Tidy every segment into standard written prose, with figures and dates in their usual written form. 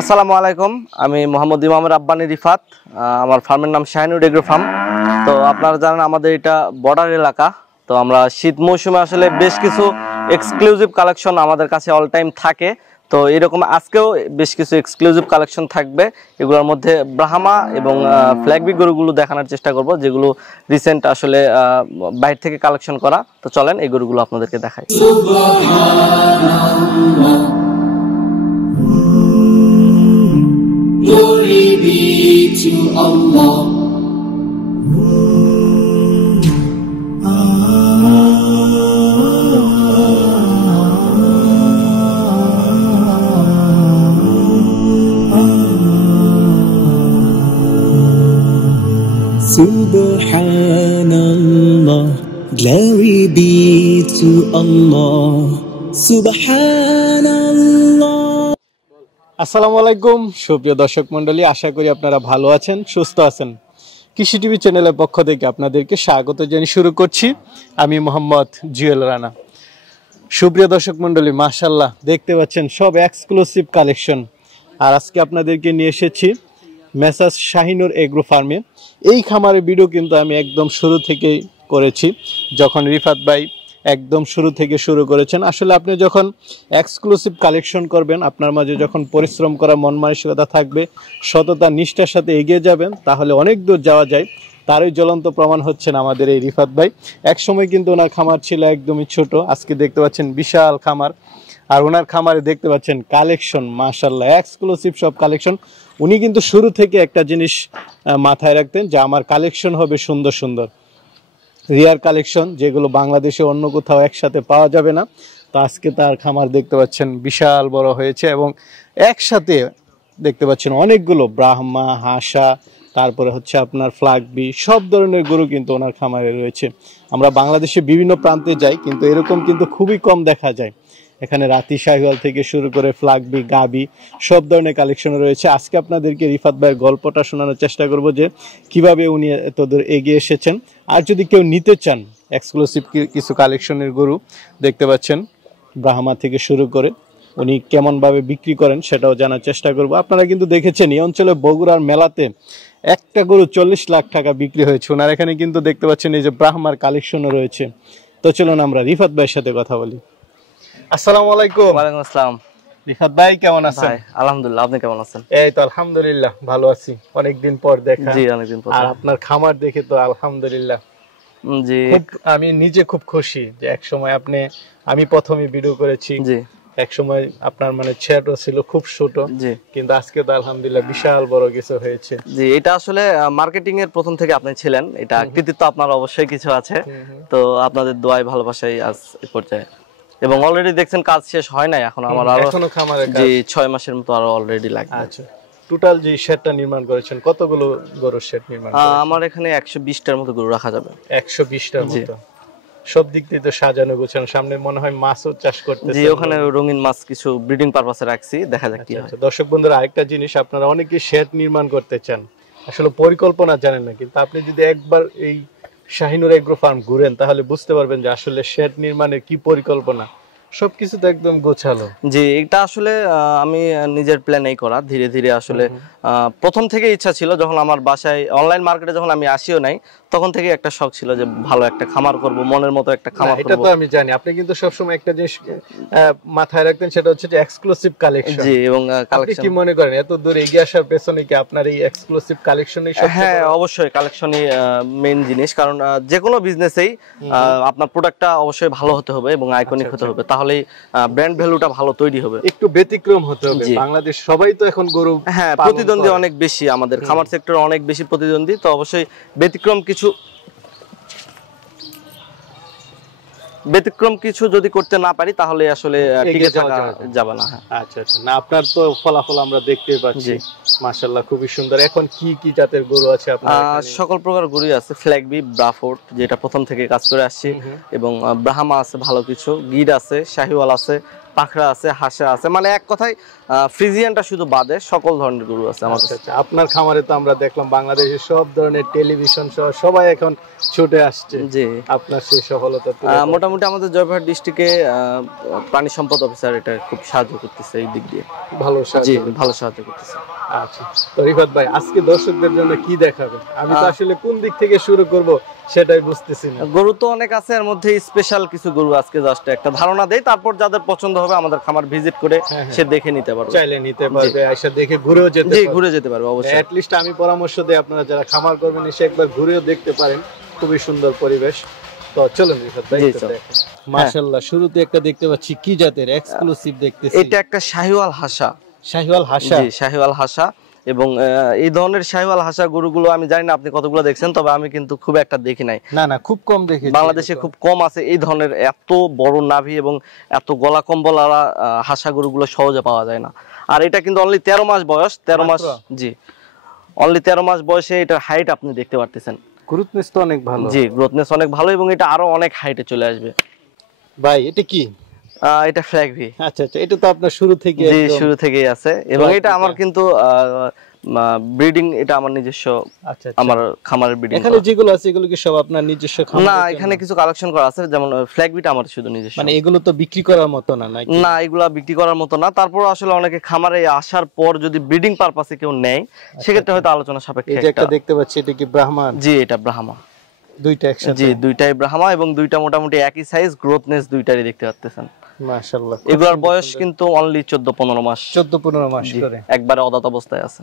আসসালামু আলাইকুম, আমি মোহাম্মদ ইমাম রাব্বানী রিফাত। আমার ফার্মের নাম শাহিনুর এগ্রো ফার্ম। তো আপনারা জানেন আমাদের এটা বর্ডার এলাকা। তো আমরা শীত মৌসুমে আসলে বেশ কিছু এক্সক্লুসিভ কালেকশন আমাদের কাছে অল টাইম থাকে। তো এরকম আজকেও বেশ কিছু এক্সক্লুসিভ কালেকশন থাকবে। এগুলোর মধ্যে ব্রাহ্মা এবং ফ্ল্যাগবি গরুগুলো দেখানোর চেষ্টা করব, যেগুলো রিসেন্ট আসলে বাইরে থেকে কালেকশন করা। তো চলেন এই গরুগুলো আপনাদেরকে দেখাই। Glory be to Allah. Subhanallah, glory be to Allah. Subhanallah. আসসালামু আলাইকুম সুপ্রিয় দর্শক মণ্ডলী, আশা করি আপনারা ভালো আছেন, সুস্থ আছেন। কৃষি টিভি চ্যানেলের পক্ষ থেকে আপনাদেরকে স্বাগত জানিয়ে শুরু করছি। আমি মোহাম্মদ জুয়েল রানা। সুপ্রিয় দর্শক মণ্ডলী, মাশাআল্লাহ দেখতে পাচ্ছেন সব এক্সক্লুসিভ কালেকশন। আর আজকে আপনাদেরকে নিয়ে এসেছি মেসার্স শাহিনুর এগ্রো ফার্মে। এই খামারের ভিডিও কিন্তু আমি একদম শুরু থেকেই করেছি, যখন রিফাত ভাই একদম শুরু থেকে শুরু করেছেন। আসলে আপনি যখন এক্সক্লুসিভ কালেকশন করবেন, আপনার মাঝে যখন পরিশ্রম করা মন মানসিকতা থাকবে, সততা নিষ্ঠার সাথে এগিয়ে যাবেন, তাহলে অনেক দূর যাওয়া যায়। তারই জ্বলন্ত প্রমাণ হচ্ছেন আমাদের এই রিফাত ভাই। এক সময় কিন্তু ওনার খামার ছিল একদমই ছোট, আজকে দেখতে পাচ্ছেন বিশাল খামার। আর ওনার খামারে দেখতে পাচ্ছেন কালেকশন, মাশাআল্লাহ এক্সক্লুসিভ সব কালেকশন। উনি কিন্তু শুরু থেকে একটা জিনিস মাথায় রাখতেন যে আমার কালেকশন হবে সুন্দর সুন্দর রিয়ার কালেকশন, যেগুলো বাংলাদেশে অন্য কোথাও একসাথে পাওয়া যাবে না। তো আজকে তার খামার দেখতে পাচ্ছেন বিশাল বড় হয়েছে, এবং একসাথে দেখতে পাচ্ছেন অনেকগুলো ব্রাহ্মা, হাসা, তারপরে হচ্ছে আপনার ফ্ল্যাগবি, সব ধরনের গরু কিন্তু ওনার খামারে রয়েছে। আমরা বাংলাদেশে বিভিন্ন প্রান্তে যাই, কিন্তু এরকম কিন্তু খুবই কম দেখা যায়। এখানে রাতি শাহিওয়াল থেকে শুরু করে ফ্ল্যাগবি, গাবি, সব ধরনের কালেকশন রয়েছে। আজকে আপনাদেরকে রিফাত ভাইয়ের গল্পটা শোনানোর চেষ্টা করব, যে কিভাবে উনি এতদূর এগিয়ে এসেছেন। আর যদি কেউ নিতে চান এক্সক্লুসিভ কিছু কালেকশনের গরু, দেখতে পাচ্ছেন ব্রাহ্মা থেকে শুরু করে উনি কেমনভাবে বিক্রি করেন সেটাও জানার চেষ্টা করব। আপনারা কিন্তু দেখেছেন এই অঞ্চলে বগুড়ার মেলাতে একটা গরু 40 লাখ টাকা বিক্রি হয়েছে। ওনার এখানে কিন্তু দেখতে পাচ্ছেন এই যে ব্রাহ্মার কালেকশনও রয়েছে। তো চলুন আমরা রিফাত ভাইয়ের সাথে কথা বলি। আসসালামু আলাইকুম। ওয়ালাইকুম আসসালাম। রিফাত ভাই কেমন আছেন? ভাই আলহামদুলিল্লাহ, আপনি কেমন আছেন? এই তো আলহামদুলিল্লাহ ভালো আছি, অনেকদিন পর দেখা। জি অনেকদিন পর। আর আপনার খামার দেখে তো আলহামদুলিল্লাহ জি আমি নিজে খুব খুশি যে এক সময় আমি প্রথমে ভিডিও করেছি। জি এক সময় আপনার মানে ছোট ছিল, খুব ছোট, জি কিন্তু আজকে তো আলহামদুলিল্লাহ বিশাল বড় কিছু হয়েছে। জি এটা আসলে মার্কেটিং এর প্রথম থেকে আপনি ছিলেন, এটা কৃতিত্ব আপনার অবশ্যই কিছু আছে। তো আপনাদের দোয়ায় ভালোবাসাই আজ এই পর্যায়ে, এবং অলরেডি দেখছেন কাজ শেষ হয় নাই, এখন আমার আরো এখনো খামারে জি 6 মাসের মতো আরো অলরেডি লাগবে। আচ্ছা, টোটাল যে শেডটা নির্মাণ করেছেন কতগুলো গরুর শেড নির্মাণ করেছেন? আমার এখানে 120টার মতো গরু রাখা যাবে। 120টার মতো। সব দিক দিয়ে তো সাজানো গোছানো, সামনে মনে হয় মাছও চাষ করতেছেন। জি ওখানে রঙিন মাছ কিছু ব্রিডিং পারপাসে রাখছি, দেখা যাক কি হয়। দর্শক বন্ধুরা, আরেকটা জিনিস, আপনারা অনেকে শেড নির্মাণ করতে চান, আসলে পরিকল্পনা জানেন না, কিন্তু আপনি যদি একবার এই শাহিনুর এগ্রো ফার্ম ঘুরেন, তাহলে বুঝতে পারবেন যে আসলে শেড নির্মাণের কি পরিকল্পনা। সবকিছু তো একদম গোছালো। জি এটা আসলে আমি নিজের প্ল্যানেই করা, ধীরে ধীরে আসলে প্রথম থেকে ইচ্ছা ছিল, যখন আমার বাসায় অনলাইন মার্কেটে যখন আমি আসিও নাই, তখন থেকে একটা শখ ছিল যে ভালো একটা খামার করব, মনের মতো একটা খামার করব। এটা তো আমি জানি, আপনি কিন্তু সব সময় একটা জিনিস মাথায় রাখতেন, সেটা হচ্ছে যে এক্সক্লুসিভ কালেকশন। জি এবং আপনি কি মনে করেন এত দূর এগিয়ে আসার পেছনে কি আপনার এই এক্সক্লুসিভ কালেকশনই সবচেয়ে? হ্যাঁ অবশ্যই কালেকশনই মেইন জিনিস, কারণ যে কোনো বিজনেসেই আপনার প্রোডাক্টটা অবশ্যই ভালো হতে হবে এবং আইকনিক হতে হবে, তাহলেই ব্র্যান্ড ভ্যালুটা ভালো তৈরি হবে। একটু ব্যতিক্রম হতে হবে। বাংলাদেশ সবাই তো এখন গরু, হ্যাঁ প্রতিদ্বন্দ্বী অনেক বেশি, আমাদের খামার সেক্টরে অনেক বেশি প্রতিদ্বন্দ্বী। তো অবশ্যই ব্যতিক্রম কিছু যদি করতে না পারি, তাহলে আসলে টিকে থাকা যাবে না। আচ্ছা আচ্ছা, না আপনার তো ফলাফল আমরা দেখতেই পাচ্ছি, মাশাআল্লাহ খুবই সুন্দর। এখন কি কি জাতের গরু আছে আপনার? সকল প্রকার গরুই আছে, ফ্ল্যাগবি, ব্রাফোর্ড যেটা প্রথম থেকে কাজ করে আসছি, এবং ব্রাহ্মা আছে ভালো কিছু, গির আছে, শাহিওয়াল আছে, পাখরা আছে, হাসা আছে, মানে এক কথায় ফ্রিজিয়ানটা শুধু বাদে সকল ধরনের গরু আছে আমার কাছে। আচ্ছা, আপনার খামারে তো আমরা দেখলাম বাংলাদেশের সব ধরনের টেলিভিশন সহ সবাই এখন ছুটে আসছে। জি, আপনার সেই সফলতা মোটামুটি আমাদের জয়পুরহাট ডিস্ট্রিক্টে প্রাণী সম্পদ অফিসার এটা খুব সাহায্য করতেছে এই দিক দিয়ে। ভালো জি, ভালো সাহায্য করতেছে। আচ্ছা, তো রিফাত ভাই আজকে দর্শকদের জন্য কি দেখাবেন? আমি তো আসলে কোন দিক থেকে শুরু করব সেটাই বুঝতেছি না। গরু তো অনেক আছে, এর মধ্যে স্পেশাল কিছু গরু আজকে জাস্ট একটা ধারণা দেই, তারপর যাদের পছন্দ হবে আমাদের খামার ভিজিট করে সে দেখে নিতে পারবে, চাইলে নিতে পারবে, এসে দেখে ঘুরেও যেতে জি পারবে। ঘুরে যেতে পারবে অবশ্যই। অ্যাট লিস্ট আমি পরামর্শ দেই আপনারা যারা খামার করবেন এসে একবার ঘুরেও দেখতে পারেন, খুবই সুন্দর পরিবেশ। তো চলুন রিফাত ভাই জি, একটু চল। দেখেন। মাশাআল্লাহ, শুরুতে একটা দেখতে পাচ্ছি কি জাতের এক্সক্লুসিভ দেখতেছি। এটা একটা শাহিওয়াল হাসা। শাহিওয়াল হাসা? জি, শাহিওয়াল হাসা। এবং এই ধরনের শাহিওয়াল হাসা গরুগুলো আমি জানি না আপনি কতগুলো দেখছেন, তবে আমি কিন্তু খুব একটা দেখি নাই। না না, খুব কম দেখেছি। বাংলাদেশে খুব কম আছে এই ধরনের এত বড় নাভি এবং এত গলা কম্বল আলা হাসা গরুগুলো সহজে পাওয়া যায় না। আর এটা কিন্তু অনলি 13 মাস বয়স, 13 মাস, জি অনলি 13 মাস বয়সে এটার হাইট আপনি দেখতে পারতেছেন। গ্রোথনেস তো অনেক ভালো। জি, গ্রোথনেস অনেক ভালো এবং এটা আরো অনেক হাইটে চলে আসবে। ভাই এটা কি? এটা ফ্ল্যাগ ভি। আচ্ছা আচ্ছা, এটা তো আপনার শুরু থেকে জি, একদম। শুরু থেকেই আছে এবং এটা আমার কিন্তু ব্রিডিং, এটা আমার নিজস্ব, আচ্ছা আমার খামারের ব্রিডিং। এখানে যেগুলো আছে এগুলো কি সব আপনার নিজস্ব খামার? না, এখানে কিছু কালেকশন করা আছে, যেমন ফ্ল্যাগ বিটা আমার শুধু নিজস্ব। মানে এগুলো তো বিক্রি করার মতো না নাকি? না, এগুলা বিক্রি করার মতো না। তারপর আসলে অনেকে খামারে আসার পর যদি ব্রিডিং পারপাসে কেউ নেয় সেক্ষেত্রে হয়তো আলোচনা সাপেক্ষে। এই যে একটা দেখতে পাচ্ছি, এটা কি ব্রাহ্মণ? জি, এটা ব্রাহ্মা। দুইটা একসাথে? জি, দুইটাই ব্রাহ্মা এবং দুইটা মোটামুটি একই সাইজ, গ্রোথনেস দুইটারই দেখতে পাচ্ছেন। মাশাআল্লাহ, এগুলোর বয়স কিন্তু অনলি 14-15 মাস। 14-15 মাস করে একবারে অদাত অবস্থায় আছে।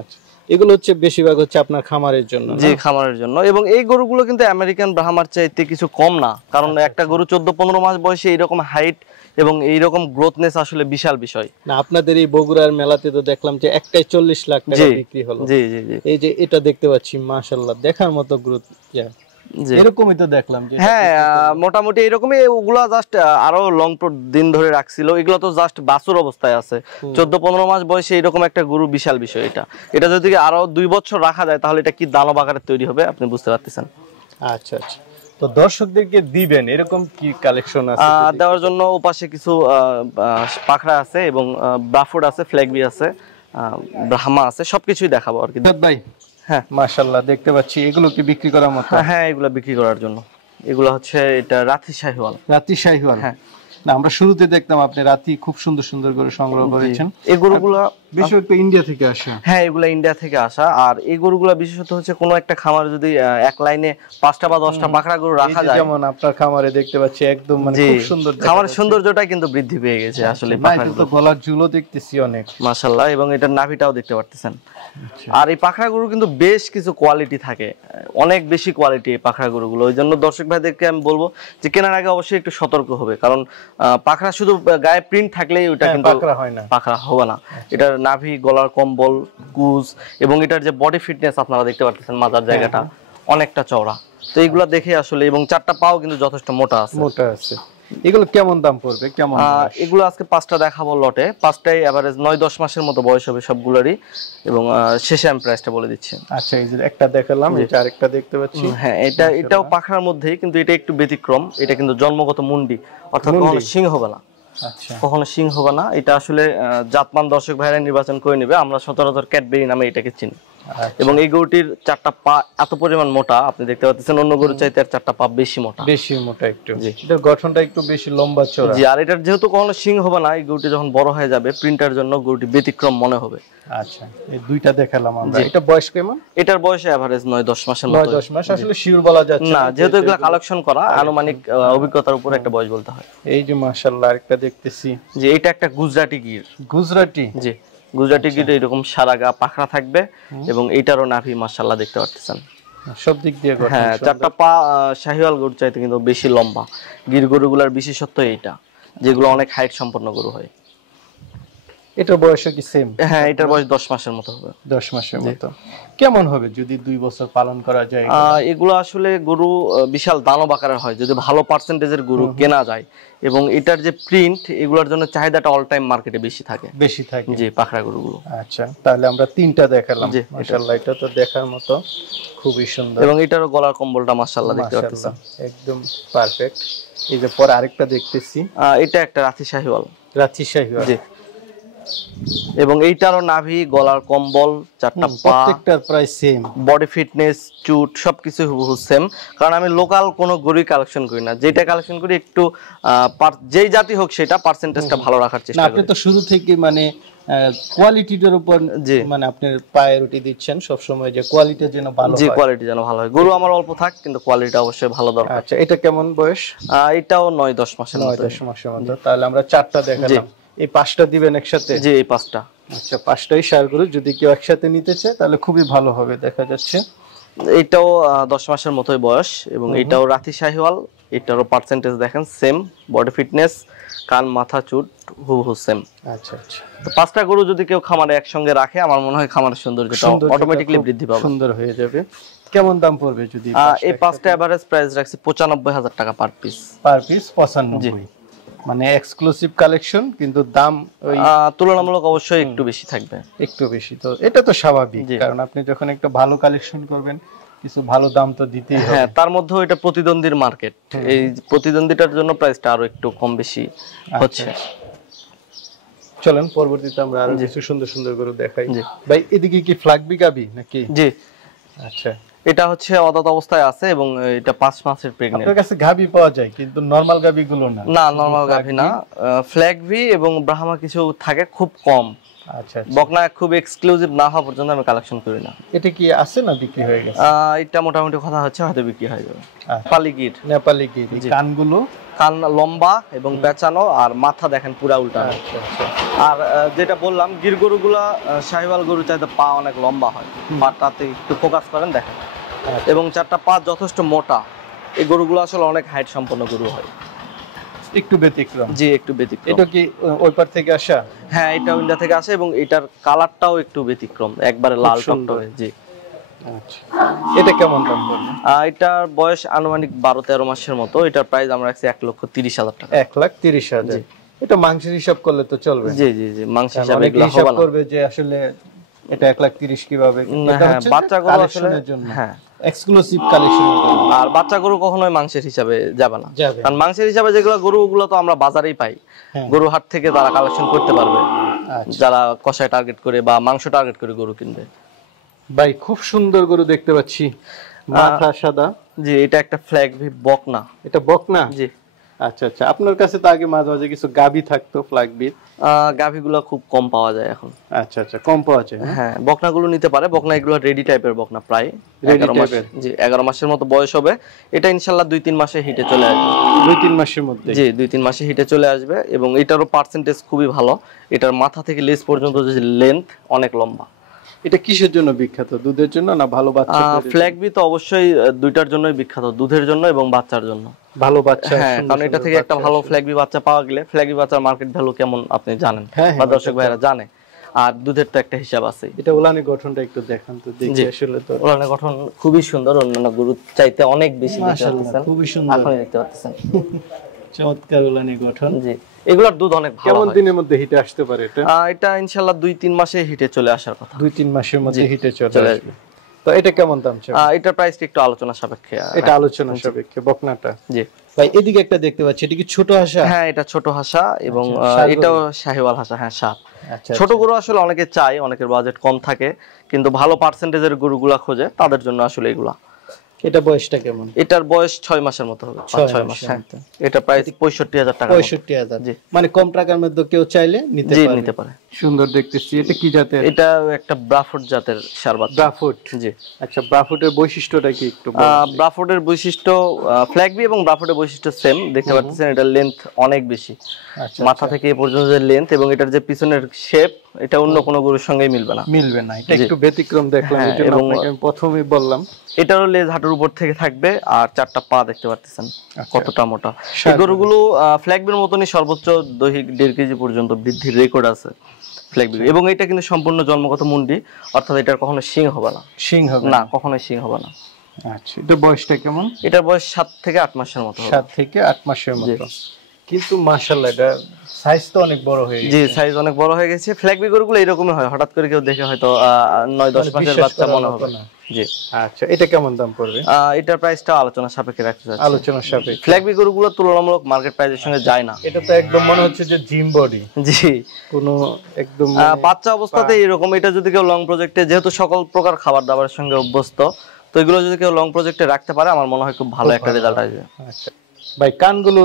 আচ্ছা, এগুলো হচ্ছে বেশিরভাগ হচ্ছে আপনার খামারের জন্য? জি, খামারের জন্য। এবং এই গরুগুলো কিন্তু আমেরিকান ব্রাহ্মার চাইতে কিছু কম না, কারণ একটা গরু 14-15 মাস বয়সে এইরকম হাইট এবং এইরকম গ্রোথনেস আসলে বিশাল বিষয়। না, আপনাদের এই বগুড়ার মেলাতে তো দেখলাম যে একটাই 40 লাখ টাকা বিক্রি হলো। জি জি জি। এই যে এটা দেখতে পাচ্ছি, মাশাআল্লাহ দেখার মতো গ্রোথ। এরকমই তো দেখলাম যে। হ্যাঁ, মোটামুটি এরকমই। ওগুলা জাস্ট আরো লং দিন ধরে রাখছিল, এগুলো তো জাস্ট বাছুর অবস্থায় আছে। 14-15 মাস বয়সে এরকম একটা গরু বিশাল বিষয়। এটা যদি আরো 2 বছর রাখা যায় তাহলে এটা কি দানব আকারে তৈরি হবে আপনি বুঝতে পারতেছেন। আচ্ছা আচ্ছা, তো দর্শকদেরকে দিবেন এরকম কি কালেকশন আছে? দেওয়ার জন্য ওপাশে কিছু পাখরা আছে এবং ব্রাফুড আছে, ফ্ল্যাগবি আছে, ব্রাহ্মা আছে, সবকিছুই দেখাবো আর কি। ভাই হ্যাঁ, মাশাআল্লাহ দেখতে পাচ্ছি, এগুলো কি বিক্রি করার মতো? হ্যাঁ, এগুলা বিক্রি করার জন্য। এগুলা হচ্ছে এটা রাতি শাহিওয়াল। রাতি শাহিওয়াল? হ্যাঁ। না, আমরা শুরুতে দেখতাম আপনি রাতি খুব সুন্দর সুন্দর করে সংগ্রহ করেছেন। এই গরুগুলা বিশেষত ইন্ডিয়া থেকে আসা? হ্যাঁ, এগুলা ইন্ডিয়া থেকে আসা। আর এই গরুগুলা বিশেষত হচ্ছে কোনো একটা খামারে যদি এক লাইনে 5টা বা 10টা পাকড়া গরু রাখা যায়, যেমন আপনার খামারে দেখতে পাচ্ছি একদম মানে খুব সুন্দর। খামারের সৌন্দর্যটাই কিন্তু বৃদ্ধি পেয়ে গেছে আসলে। তো গলার ঝুলও দেখতেছি অনেক, মাশাআল্লাহ, এবং এটার নাভিটাও দেখতে পারতেছেন। আর এই পাখরা গরু কিন্তু বেশ কিছু কোয়ালিটি থাকে, অনেক বেশি কোয়ালিটি এই পাখরা গরুগুলো। ওই জন্য দর্শক ভাইদেরকে আমি বলবো যে কেনার আগে অবশ্যই একটু সতর্ক হবে, কারণ পাখরা শুধু গায়ে প্রিন্ট থাকলেই ওটা কিন্তু পাখরা হয় না, পাখরা হবে না। এটার নাভি, গলার কম্বল, কুজ এবং এটার যে বডি ফিটনেস আপনারা দেখতে পারতেছেন, মাজার জায়গাটা অনেকটা চওড়া। তো এইগুলা দেখে আসলে, এবং 4টা পাও কিন্তু যথেষ্ট মোটা আছে। মোটা আছে। এগুলো কেমন দাম পড়বে? কেমন? এগুলো আজকে 5টা দেখাবো লটে। 5টাই এভারেজ 9-10 মাসের মতো বয়স হবে সবগুলোরই, এবং শেষে আমি প্রাইসটা বলে দিচ্ছি। আচ্ছা, এই যে একটা দেখালাম, এটা আরেকটা দেখতে পাচ্ছি। হ্যাঁ, এটাও পাখার মধ্যেই, কিন্তু এটা একটু ব্যতিক্রম। এটা কিন্তু জন্মগত মুন্ডি, অর্থাৎ কখনো সিং হবে না। আচ্ছা, কখনো সিং হবে না। এটা আসলে জাতমান দর্শক ভাইরা নির্বাচন করে নেবে। আমরা সচরাচর ক্যাডবেরি নামে এটাকে চিনি। এবং এই গরুটির 4টা পা এত পরিমাণ মোটা, আপনি দেখতে পাচ্ছেন অন্য গরুর চাইতে আর 4টা পা বেশি মোটা। বেশি মোটা একটু। এটার গঠনটা একটু বেশি লম্বা চওড়া। জি, আর এটার যেহেতু কখনো সিং হবে না, এই গরুটি যখন বড় হয়ে যাবে প্রিন্টার জন্য গরুটি ব্যতিক্রম মনে হবে। আচ্ছা, এই দুইটা দেখালাম আমরা। এটা বয়স কেমন? এটার বয়স এভারেজ 9-10 মাসের মতো। 9-10 মাস আসলে শিওর বলা যাচ্ছে না, যেহেতু এগুলা কালেকশন করা, আনুমানিক অভিজ্ঞতার উপর একটা বয়স বলতে হয়। এই যে মাশাআল্লাহ আরেকটা দেখতেছি, যে এটা একটা গুজরাটি গির। গুজরাটি? জি, গুজরাটি গির এরকম সারা গা পাখরা থাকবে এবং এইটারও নাভি মাশাআল্লাহ দেখতে পাচ্ছেন। সব দিক দিয়ে গঠন। হ্যাঁ, 4টা পা শাহিওয়াল গরু চাইতে কিন্তু বেশি লম্বা। গির গরুগুলার বিশেষত্ব এইটা, যেগুলো অনেক হাইট সম্পন্ন গরু হয়। এটা বয়স কি সেম? হ্যাঁ, এটার বয়স 10 মাসের মতো হবে। 10 মাসের মতো। কেমন হবে যদি 2 বছর পালন করা যায়? এগুলো আসলে গরু বিশাল দানব আকারের হয় যদি ভালো পার্সেন্টেজের গরু কেনা যায়, এবং এটার যে প্রিন্ট এগুলোর জন্য চাহিদাটা অল টাইম মার্কেটে বেশি থাকে। জি, পাখরা গরুগুলো। আচ্ছা, তাহলে আমরা 3টা দেখালাম। মাশাআল্লাহ, এটা তো দেখার মতো, খুবই সুন্দর। এবং এটারও গলার কম্বলটা মাশাআল্লাহ দেখতে পাচ্ছেন, একদম পারফেক্ট। এই যে পরে আরেকটা দেখতেছি, এটা একটা রাঁচি শাহিওয়াল। জি। এবং এইটারও নাভি, গলার কম্বল, চারটা পা, প্রত্যেকটার প্রায় সেম। বডি ফিটনেস, চুট সবকিছু হুবহু সেম। কারণ আমি লোকাল কোনো গরুই কালেকশন করি না, যেটা কালেকশন করি একটু যেই জাতি হোক সেটা পার্সেন্টেজটা ভালো রাখার চেষ্টা করি। আপনি তো শুরু থেকে মানে কোয়ালিটির উপর মানে আপনি প্রায়োরিটি দিচ্ছেন সব সময়, যে কোয়ালিটি যেন ভালো হয়। জি, কোয়ালিটি যেন ভালো হয়। গরু আমার অল্প থাক, কিন্তু কোয়ালিটি অবশ্যই ভালো দরকার। আচ্ছা, এটা কেমন বয়স? এটাও 9-10 মাসের মতো। 9-10 মাসের মতো। তাহলে আমরা 4টা দেখালাম। এই 5টা দিবেন একসাথে? জি, এই 5টা। আচ্ছা, 5টাই শেয়ার করুন, যদি কেউ একসাথে নিতে চায় তাহলে খুবই ভালো হবে। দেখা যাচ্ছে এটাও 10 মাসের মতোই বয়স, এবং এটাও রাতি শাহিওয়াল। এটারও পার্সেন্টেজ দেখেন সেম, বডি ফিটনেস, কান, মাথা, চুট হুবহু সেম। আচ্ছা আচ্ছা, তো 5টা গরু যদি কেউ খামারে একসঙ্গে রাখে, আমার মনে হয় খামারের সৌন্দর্যটা অটোমেটিক্যালি বৃদ্ধি পাবে, সুন্দর হয়ে যাবে। কেমন দাম পড়বে যদি? এই 5টা এভারেজ প্রাইস রাখছি 95,000 টাকা পার পিস। পার পিস 95, মানে এক্সক্লুসিভ কালেকশন, কিন্তু দাম ওই তুলনামূলক অবশ্যই একটু বেশি থাকবে। একটু বেশি, তো এটা তো স্বাভাবিক, কারণ আপনি যখন একটা ভালো কালেকশন করবেন কিছু ভালো দাম তো দিতেই হবে। হ্যাঁ, তার মধ্যেও এটা প্রতিদ্বন্দ্বীর মার্কেট, এই প্রতিদ্বন্দ্বিতার জন্য প্রাইসটা আরো একটু কম বেশি হচ্ছে। চলেন পরবর্তীতে আমরা আরো কিছু সুন্দর সুন্দর গরু দেখাই। ভাই, এদিকে কি ফ্ল্যাগবি গাবি নাকি? জি। আচ্ছা, এটা হচ্ছে অদাত অবস্থায় আছে, এবং এটা 5 মাসের প্রেগন্যান্ট। আপনার কাছে গাবি পাওয়া যায়, কিন্তু নরমাল গাবি গুলো না? না, নরমাল গাভি না, ফ্ল্যাগবি এবং ব্রাহ্মা কিছু থাকে, খুব কম। আচ্ছা, বকনা খুব এক্সক্লুসিভ না হওয়া পর্যন্ত আমি কালেকশন করি না। এটা কি আছে না বিক্রি হয়ে গেছে? এটা মোটামুটি কথা হচ্ছে হয়তো বিক্রি হয়ে যাবে। নেপালি গির। নেপালি গির, কানগুলো কান লম্বা এবং পেঁচানো, আর মাথা দেখেন পুরা উল্টা। আচ্ছা আচ্ছা। আর যেটা বললাম, গির গরুগুলা শাহিওয়াল গরু চাইতে পা অনেক লম্বা হয়, পাটাতে একটু ফোকাস করেন দেখেন। এবং 4টা পা যথেষ্ট মোটা। এই গরুগুলো আসলে অনেক হাইট সম্পন্ন গরু হয়। একটু ব্যতিক্রম। জি, একটু ব্যতিক্রম। এটা কি ওই পার থেকে আসা? হ্যাঁ, এটা ইন্ডিয়া থেকে আসে, এবং এটার কালারটাও একটু ব্যতিক্রম, একবারে লাল টকটকে। জি। আচ্ছা, এটা কেমন দাম পড়বে? এটার বয়স আনুমানিক 12-13 মাসের মতো। এটার প্রাইস আমরা রাখছি 1,30,000 টাকা। 1,30,000। এটা মাংসের হিসাব করলে তো চলবে? জি জি জি, মাংস হিসাবে এগুলো হবে না। করবে যে আসলে এটা 1,30,000 কিভাবে? হ্যাঁ, বাচ্চা গরু আসলে, হ্যাঁ, এক্সক্লুসিভ কালেকশন। আর বাচ্চা গরু কখনোই মাংসের হিসাবে যাবে না, কারণ মাংসের হিসাবে যেগুলো গরুগুলো তো আমরা বাজারেই পাই, গরু হাট থেকে তারা কালেকশন করতে পারবে, যারা কষায় টার্গেট করে বা মাংস টার্গেট করে গরু কিনবে। ভাই, খুব সুন্দর গরু দেখতে পাচ্ছি, মাথা সাদা। জি, এটা একটা ফ্ল্যাগবি বকনা। এটা বকনা? জি। আচ্ছা আচ্ছা, আপনার কাছে তো আগে মাঝে মাঝে কিছু গাবি থাকতো ফ্ল্যাগবি। গাভিগুলো খুব কম পাওয়া যায় এখন। আচ্ছা আচ্ছা, কম পাওয়া যায়। হ্যাঁ, বকনাগুলো নিতে পারে। বকনা এগুলো রেডি টাইপের বকনা, প্রায় 11 মাস। জি, 11 মাসের মতো বয়স হবে। এটা ইনশাআল্লাহ 2-3 মাসে হিটে চলে আসবে। 2-3 মাসের মধ্যে? জি, 2-3 মাসে হিটে চলে আসবে, এবং এটারও পার্সেন্টেজ খুবই ভালো। এটার মাথা থেকে লেজ পর্যন্ত যে লেন্থ অনেক লম্বা। এটা কিসের জন্য বিখ্যাত? দুধের জন্য না ভালো বাচ্চা? ফ্ল্যাগবি তো অবশ্যই দুইটার জন্যই বিখ্যাত, দুধের জন্য এবং বাচ্চার জন্য। ভালো বাচ্চা? হ্যাঁ, কারণ এটা থেকে একটা ভালো ফ্ল্যাগবি বাচ্চা পাওয়া গেলে, ফ্ল্যাগবি বাচ্চার মার্কেট ভ্যালু কেমন আপনি জানেন, বা দর্শক ভাইরা জানে, আর দুধের তো একটা হিসাব আছে। এটা উলানে গঠনটা একটু দেখান তো দেখি। আসলে তো উলানে গঠন খুবই সুন্দর, অন্যান্য গরুর চাইতে অনেক বেশি। মাশাআল্লাহ, খুবই সুন্দর। আপনি দেখতে পাচ্ছেন চমৎকার উলানে গঠন। জি, এগুলোর দুধ অনেক ভালো। কেমন দিনের মধ্যে হিটে আসতে পারে এটা? এটা ইনশাআল্লাহ 2-3 মাসে হিটে চলে আসার কথা। 2-3 মাসের মধ্যে হিটে চলে আসবে। তো এটা কেমন দাম চাই? এটার প্রাইসটা একটু আলোচনা সাপেক্ষে। এটা আলোচনা সাপেক্ষে বকনাটা? জি ভাই, এদিকে একটা দেখতে পাচ্ছি, এটা কি ছোট হাসা? হ্যাঁ, এটা ছোট হাসা, এবং এটাও শাহিওয়াল হাসা। হ্যাঁ, সাপ। ছোট গরু আসলে অনেকে চায়, অনেকের বাজেট কম থাকে, কিন্তু ভালো পার্সেন্টেজের গরুগুলা খোঁজে, তাদের জন্য আসলে এগুলা। এটা বয়সটা কেমন? এটার বয়স 6 মাসের মতো হবে, 5-6 মাস। হ্যাঁ, এটা প্রাইস 65,000 টাকা। 65,000? জি, মানে কম টাকার মধ্যে কেউ চাইলে নিতে পারে। সুন্দর দেখতেছি। এটা কি জাতের? এটা একটা ব্রাফোর্ড জাতের ষাঁড় বাচ্চা। ব্রাফোর্ড? জি। আচ্ছা, ব্রাফোর্ডের বৈশিষ্ট্যটা কি একটু বলুন? ব্রাফোর্ডের বৈশিষ্ট্য, ফ্ল্যাগবি এবং ব্রাফোর্ডের বৈশিষ্ট্য সেম, দেখতে পাচ্ছেন এটার লেন্থ অনেক বেশি, মাথা থেকে এ পর্যন্ত যে লেন্থ, এবং এটার যে পিছনের শেপ, এটা অন্য কোনো গরুর সঙ্গে মিলবে না। এটা একটু ব্যতিক্রম দেখলাম, এজন্য আপনাকে আমি প্রথমেই বললাম। এটারও লেজ হাঁটুর উপর থেকে থাকবে, আর 4টা পা দেখতে পাচ্ছেন কতটা মোটা। এই গরুগুলো ফ্ল্যাগবির মতনই সর্বোচ্চ দৈহিক 1.5 কেজি পর্যন্ত বৃদ্ধির রেকর্ড আছে। ফ্ল্যাগ বি, এবং এটা কিন্তু সম্পূর্ণ জন্মগত মুন্ডি, অর্থাৎ এটার কখনো শিং হবে না। শিং হবে না, কখনোই শিং হবে না। আচ্ছা, এটা বয়সটা কেমন? এটার বয়স 7 থেকে 8 মাসের মতো হবে। 7 থেকে 8 মাসের মতো। কিন্তু মাশাআল্লাহ এটা সাইজ তো অনেক বড় হয়ে গেছে। জি, সাইজ অনেক বড় হয়ে গেছে। ফ্ল্যাগ বি গরুগুলো এরকমই হয়, হঠাৎ করে কেউ দেখে হয়তো 9-10 মাসের বাচ্চা মনে হবে। জি। আচ্ছা, এটা কেমন দাম পড়বে? এটার প্রাইসটা আলোচনা সাপেক্ষে রাখতে চাচ্ছি। আলোচনা সাপেক্ষে। ফ্ল্যাগ বি গরুগুলো তুলনামূলক মার্কেট প্রাইসের সঙ্গে যায় না। এটা তো একদম মনে হচ্ছে যে জিম বডি। জি, কোনো একদম বাচ্চা অবস্থাতে এরকম। এটা যদি কেউ লং প্রজেক্টে, যেহেতু সকল প্রকার খাবার দাবারের সঙ্গে অভ্যস্ত, তো এগুলো যদি কেউ লং প্রজেক্টে রাখতে পারে, আমার মনে হয় খুব ভালো একটা রেজাল্ট আসবে। আচ্ছা ভাই, কানগুলো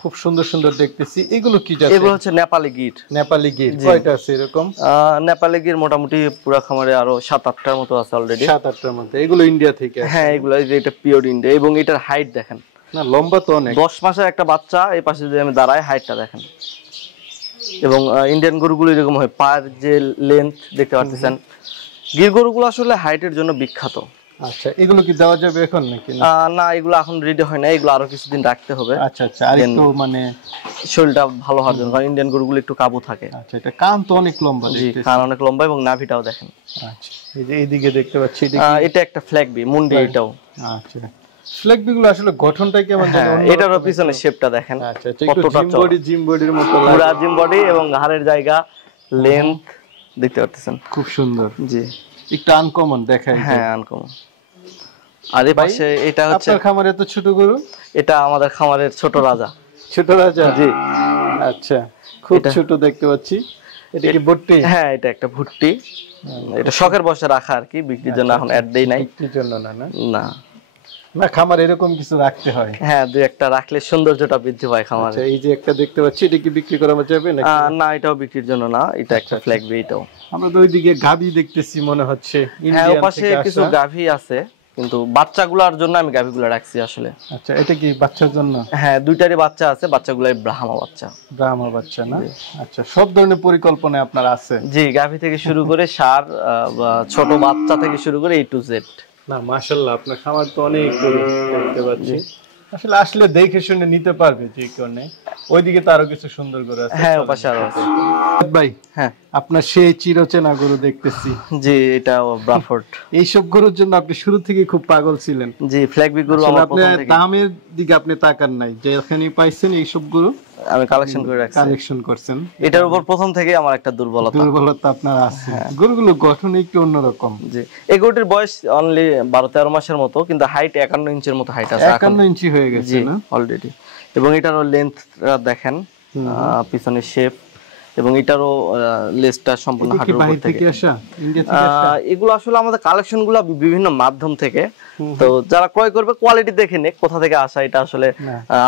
খুব সুন্দর সুন্দর দেখতেছি। এগুলো কি জাতের? এগুলো হচ্ছে নেপালি গির। নেপালি গির কয়টা আছে এরকম? নেপালি গির মোটামুটি পুরো খামারে আরো 7-8টার মতো আছে অলরেডি। 7-8টার মতো। এগুলো ইন্ডিয়া থেকে? হ্যাঁ, এগুলো এটা পিওর ইন্ডিয়া, এবং এটার হাইট দেখেন না, লম্বা তো অনেক। 10 মাসের একটা বাচ্চা, এই পাশে যদি আমি দাঁড়াই, হাইটটা দেখেন। এবং ইন্ডিয়ান গরুগুলো এরকম হয়, পায়ের যে লেন্থ দেখতে পাচ্ছেন। গির গরুগুলো আসলে হাইটের জন্য বিখ্যাত। আচ্ছা, এগুলো কি দেওয়া যাবে এখন নাকি? না, এগুলো এখন রেডি হয় না, এগুলো আরো কিছুদিন রাখতে হবে। আচ্ছা আচ্ছা, আর একটু মানে শরীরটা ভালো হওয়ার জন্য, কারণ ইন্ডিয়ান গরুগুলো একটু কাবু থাকে। আচ্ছা, এটা কান তো অনেক লম্বা। জি, কান অনেক লম্বা, এবং নাভিটাও দেখেন। আচ্ছা, এই যে এইদিকে দেখতে পাচ্ছি, এটা একটা ফ্ল্যাগ বি মুন্ডি, এটাও। আচ্ছা, ফ্ল্যাগ বি গুলো আসলে গঠনটা কেমন জানেন? এটারও পিছনে শেপটা দেখেন। আচ্ছা, কতটা জিম বডির মতো লাগে। পুরা জিম বডি, এবং ঘাড়ের জায়গা, লেন্থ দেখতে পাচ্ছেন, খুব সুন্দর। জি, একটু আনকমন দেখায়। হ্যাঁ, আনকমন। আর এই পাশে এটা হচ্ছে আপনার খামারে এত ছোট গরু? এটা আমাদের খামারের ছোট রাজা। ছোট রাজা? জি। আচ্ছা, খুব ছোট দেখতে পাচ্ছি। এটা কি ভুট্টি? হ্যাঁ, এটা একটা ভুট্টি। এটা শখের বসে রাখা আর কি, বিক্রির জন্য এখন অ্যাড দেই নাই। বিক্রির জন্য না? না না, খামার এরকম কিছু রাখতে হয়। হ্যাঁ, দুই একটা রাখলে সৌন্দর্যটা বৃদ্ধি পায় খামারে। আচ্ছা, এই যে একটা দেখতে পাচ্ছি, এটা কি বিক্রি করা যাবে নাকি? না, এটাও বিক্রির জন্য না, এটা একটা ফ্ল্যাগ বি। এটাও আমরা তো ওইদিকে গাভী দেখতেছি মনে হচ্ছে। হ্যাঁ, ওপাশে কিছু গাভী আছে, কিন্তু বাচ্চাগুলোর জন্য আমি গাভীগুলো রাখছি আসলে। আচ্ছা, এটা কি বাচ্চার জন্য? হ্যাঁ, দুইটারই বাচ্চা আছে, বাচ্চাগুলাই ব্রাহ্মা বাচ্চা। ব্রাহ্মা বাচ্চা না? আচ্ছা, সব ধরনের পরিকল্পনা আপনার আছে? জি, গাভী থেকে শুরু করে সার, ছোট বাচ্চা থেকে শুরু করে A to Z। না, মাশাআল্লাহ, আপনার খামার তো অনেক গরু দেখতে পাচ্ছি। আসলে আসলে দেখে শুনে নিতে পারবে যে কারণে। ওইদিকে তো আরো কিছু সুন্দর গরু আছে। হ্যাঁ, ওপাশে আরো আছে। ভাই, হ্যাঁ, আপনার সেই চিরচেনা গরু দেখতেছি। জি, এটা ব্রাফোর্ড। এইসব গরুর জন্য আপনি শুরু থেকে খুব পাগল ছিলেন। জি, ফ্ল্যাগ বি গরু আমার প্রথম থেকে। দামের দিকে আপনি তাকান নাই, যেখানে পাইছেন এইসব গরু আমি কালেকশন করে রাখছি। কালেকশন করছেন। এটার উপর প্রথম থেকে আমার একটা দুর্বলতা আপনার আছে। গরুগুলো গঠন একটু অন্যরকম। জি, এই গরুটির বয়স অনলি 12-13 মাসের মতো, কিন্তু হাইট 51 ইঞ্চির মতো হাইট আছে। 51 ইঞ্চি হয়ে গেছে না অলরেডি। এবং এটারও লেন্থটা দেখেন, পিছনের শেপ, এবং এটারও লেজটা সম্পূর্ণ হাঁটুর উপর থেকে আসা। ইন্ডিয়া থেকে আসা? এগুলো আসলে আমাদের কালেকশনগুলো বিভিন্ন মাধ্যম থেকে, তো যারা ক্রয় করবে কোয়ালিটি দেখে নেক, কোথা থেকে আসা এটা আসলে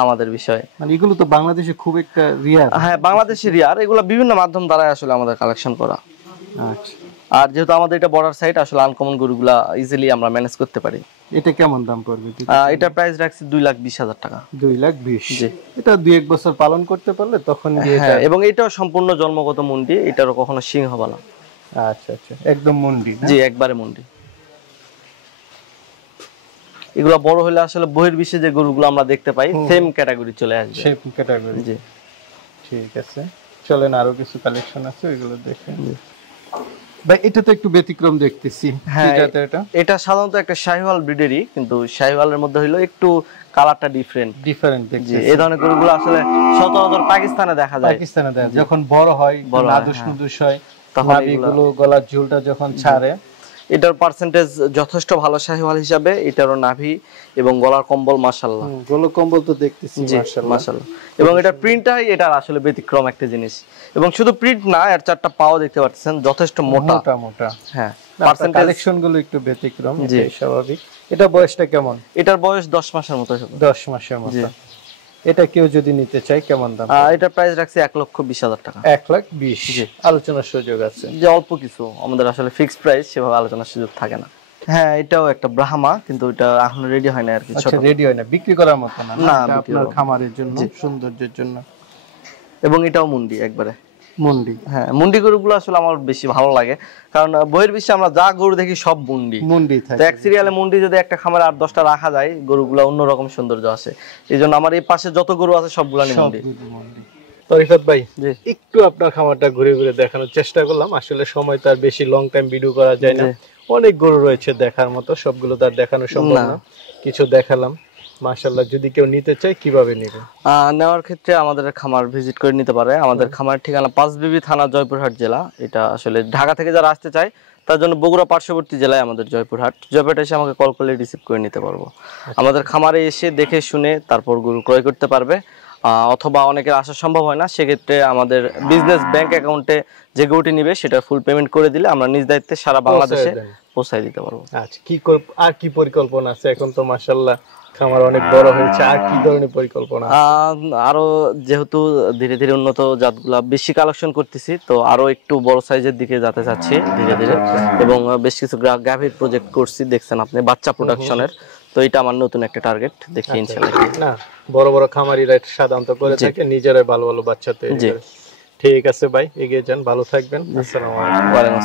আমাদের বিষয়। মানে এগুলো তো বাংলাদেশে খুব একটা রিয়ার। হ্যাঁ, বাংলাদেশে রিয়ার। এগুলো বিভিন্ন মাধ্যম দ্বারা আসলে আমাদের কালেকশন করা। আচ্ছা, আর যেহেতু আমাদের এটা বর্ডার সাইড, আসলে আনকমন গরুগুলা ইজিলি আমরা ম্যানেজ করতে পারি। এটা কেমন দাম পড়বে? এটা প্রাইস রাখছি 2,20,000 টাকা। 2,20,000। জি, এটা 2-1 বছর পালন করতে পারলে তখন গিয়ে হ্যাঁ, এবং এটাও সম্পূর্ণ জন্মগত মুন্ডি, এটারও কখনো শিং হবে না। আচ্ছা আচ্ছা, একদম মুন্ডি? জি, একবারে মুন্ডি। এগুলো বড় হলে আসলে বহির্বিশ্বে যে গরুগুলো আমরা দেখতে পাই, সেম ক্যাটাগরি চলে আসবে। Same category. জি, ঠিক আছে, চলেন আরো কিছু কালেকশন আছে, ওইগুলো দেখেন। ভাই, এটা তো একটু ব্যতিক্রম দেখতেছি। হ্যাঁ, এটা সাধারণত একটা শাহিওয়াল ব্রিডেরই, কিন্তু শাহিওয়ালের মধ্যে হইলো একটু কালারটা ডিফারেন্ট দেখছি। এই ধরনের গরুগুলো আসলে সচরাচর পাকিস্তানে দেখা যায়। পাকিস্তানে দেখা যায়, যখন বড় হয়, নাদুস হয়, তখন এগুলো গলার ঝুলটা যখন ছাড়ে। এটার পার্সেন্টেজ যথেষ্ট ভালো শাহিওয়াল হিসাবে। এটারও নাভি এবং গলার কম্বল মাশাআল্লাহ। গলা কম্বল তো দেখতেছি মাশাআল্লাহ। এবং এটা প্রিন্টটাই এটা আসলে ব্যতিক্রম একটা জিনিস। এবং শুধু প্রিন্ট না, এর চারটা পাও দেখতে পাচ্ছেন, যথেষ্ট মোটা। হ্যাঁ, পার্সেন্টেজ কালেকশন গুলো একটু ব্যতিক্রম, এটাই স্বাভাবিক। এটা বয়সটা কেমন? এটার বয়স 10 মাসের মতো। 10 মাসের মতো। এটা কেউ যদি নিতে চায় কেমন দাম? এটা প্রাইস রাখছি 1,20,000 টাকা। 1,20,000। আলোচনার সুযোগ আছে? যে অল্প কিছু, আমাদের আসলে ফিক্সড প্রাইস, সেভাবে আলোচনার সুযোগ থাকে না। হ্যাঁ, এটাও একটা ব্রাহ্মা, কিন্তু এটা এখনো রেডি হয় না আর কি। আচ্ছা, রেডি হয় না, বিক্রি করার মতো না? না, আপনার খামারের জন্য, সৌন্দর্যের জন্য। এবং এটাও মুন্ডি, একবারে মুন্ডি। হ্যাঁ, মুন্ডি গরুগুলো আসলে আমার বেশি ভালো লাগে, কারণ বহির্বিশ্বে আমরা যা গরু দেখি সব মুন্ডি থাকে। এক সিরিয়ালে মুন্ডি যদি একটা খামারে 8-10টা রাখা যায়, গরুগুলো অন্যরকম সৌন্দর্য আসে। এই জন্য আমার এই পাশে যত গরু আছে সবগুলা মুন্ডি। তো রিফাত ভাই জি। একটু আপনার খামারটা ঘুরে ঘুরে দেখানোর চেষ্টা করলাম, আসলে সময় তার বেশি লং টাইম ভিডিও করা যায় না, জি। অনেক গরু রয়েছে দেখার মতো, সবগুলো তার দেখানো সম্ভব না। না, কিছু দেখালাম। মাশাআল্লাহ, যদি কেউ নিতে চায় কিভাবে নেবে? নেওয়ার ক্ষেত্রে আমাদের খামার ভিজিট করে নিতে পারে। আমাদের খামার ঠিকানা পাঁচবিবি থানা, জয়পুরহাট জেলা। এটা আসলে ঢাকা থেকে যারা আসতে চায় তার জন্য বগুড়া পার্শ্ববর্তী জেলায় আমাদের জয়পুরহাট এসে আমাকে কল করলে রিসিভ করে নিতে পারবো। আমাদের খামারে এসে দেখে শুনে তারপর গরু ক্রয় করতে পারবে। অথবা অনেকের আসা সম্ভব হয় না, সেক্ষেত্রে আমাদের বিজনেস ব্যাংক অ্যাকাউন্টে যে গরুটি নিবে সেটা ফুল পেমেন্ট করে দিলে আমরা নিজ দায়িত্বে সারা বাংলাদেশে পৌঁছায় দিতে পারবো। আচ্ছা, আর কি পরিকল্পনা আছে? এখন তো মাশাআল্লাহ খামার অনেক বড় হয়েছে, আর কি ধরনের পরিকল্পনা আছে? আরো যেহেতু ধীরে ধীরে উন্নত জাতগুলা বেশি কালেকশন করতেছি, তো আরো একটু বড় সাইজের দিকে যেতে চাচ্ছি ধীরে ধীরে। এবং বেশ কিছু গাভীর প্রজেক্ট করছি, দেখছেন আপনি, বাচ্চা প্রোডাকশনের। তো এটা আমার নতুন একটা টার্গেট, দেখি ইনশাআল্লাহ। না, বড় বড় খামারিরা এটা সাধারণত করে থাকে, নিজেরাই ভালো ভালো বাচ্চা তৈরি করে। ঠিক আছে ভাই, এগিয়ে যান, ভালো থাকবেন। আসসালামু আলাইকুম। ওয়ালাইকুম আসসালাম।